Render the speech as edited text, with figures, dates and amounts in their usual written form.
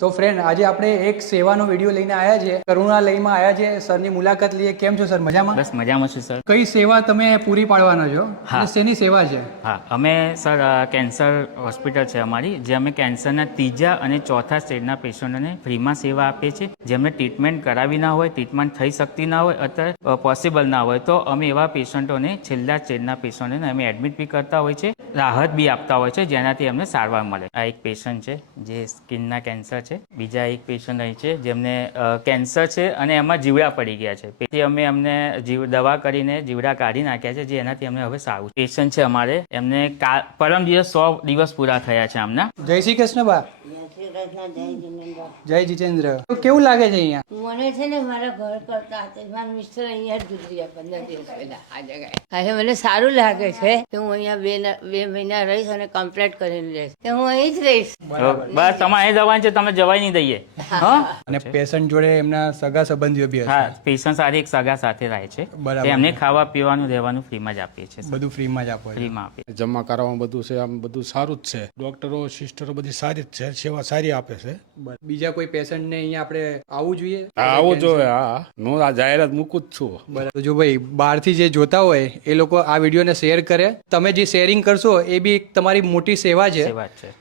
તો ફ્રેન્ડ આજે આપણે એક સેવાનો વિડીયો લઈને આવ્યા છે, કરુણાલયમાં આવ્યા છે. સરની મુલાકાત લઈએ. કેમ છો સર? મજામાં? બસ મજામાં છું સર. કઈ સેવા તમે પૂરી પાડવાના છો? હા. અને શેની સેવા છે? હા, અમે સર કેન્સર હોસ્પિટલ છે અમારી, જે અમે કેન્સરના ત્રીજા અને ચોથા સ્ટેજના પેશન્ટોને ફ્રીમાં સેવા આપીએ છીએ. જેમને ટ્રીટમેન્ટ કરાવી ના હોય, ટ્રીટમેન્ટ થઈ શકતી ના હોય અથવા પોસિબલ ના હોય, તો અમે એવા પેશન્ટોને, છેલ્લા સ્ટેજના પેશન્ટોને અમે એડમિટ બી કરતા હોય છે, રાહત બી આપતા હોય છે, જેનાથી અમને સારવાર મળે. આ એક પેશન્ટ છે જે સ્કિનના કેન્સર છે. બીજા એક પેશન્ટ અહીં છે જેમને કેન્સર છે અને એમાં જીવડા પડી ગયા છે. તેથી અમે અમને દવા કરીને જીવડા કાઢી નાખ્યા છે, જે એનાથી અમને હવે સારું. પેશન્ટ છે અમારે, એમને પરમ દિવસ 100 દિવસ પૂરા થયા છે આમના. જય શ્રી કૃષ્ણ બા. જય જીતેન્દ્ર. તો કેવું લાગે છે અહીંયા? મને છે ને મારા ઘર કરતા હતા, મારા મિસ્ટર અહીંયા જ ગુજરી ગયા 15 દિવસ પહેલા આ જગ્યાએ. આજે મને સારું લાગે છે કે હું અહીંયા બે મહિના રહીશ અને કમ્પ્લીટ કરીને રહીશ, કે હું અહીં જ રહીશ. બસ તમારે દવા છે, તમે જવાય નહીં દઈએ. હા. અને પેશન્ટ જોડે એમના સગા સંબંધીઓ બી હા, હશે? પેશન્ટ સાથે એક સગા સાથે રહે છે. બરાબર. એમને ખાવા પીવાનું રહેવાનું ફ્રીમાં જ આપીએ છીએ. બધું ફ્રીમાં જ આપો છો? ફ્રીમાં આપીએ. જમા કરાવવામાં બધું છે, આમ બધું સારું જ છે. ડોક્ટરો સિસ્ટરો બધી સારી જ છે, સેવા સારી આપે છે. બરાબર. બીજા કોઈ પેશન્ટને અહીંયા આપણે આવવું જોઈએ? હા, આવું જોઈએ. હા, હું આ જાહેરાત મૂકું જ છું. બરાબર. તો જો ભાઈ બહારથી જે જોતા હોય એ લોકો આ વિડીયોને શેર કરે. તમે જે શેરિંગ કરશો એ બી એક તમારી મોટી સેવા છે. સેવા જ છે.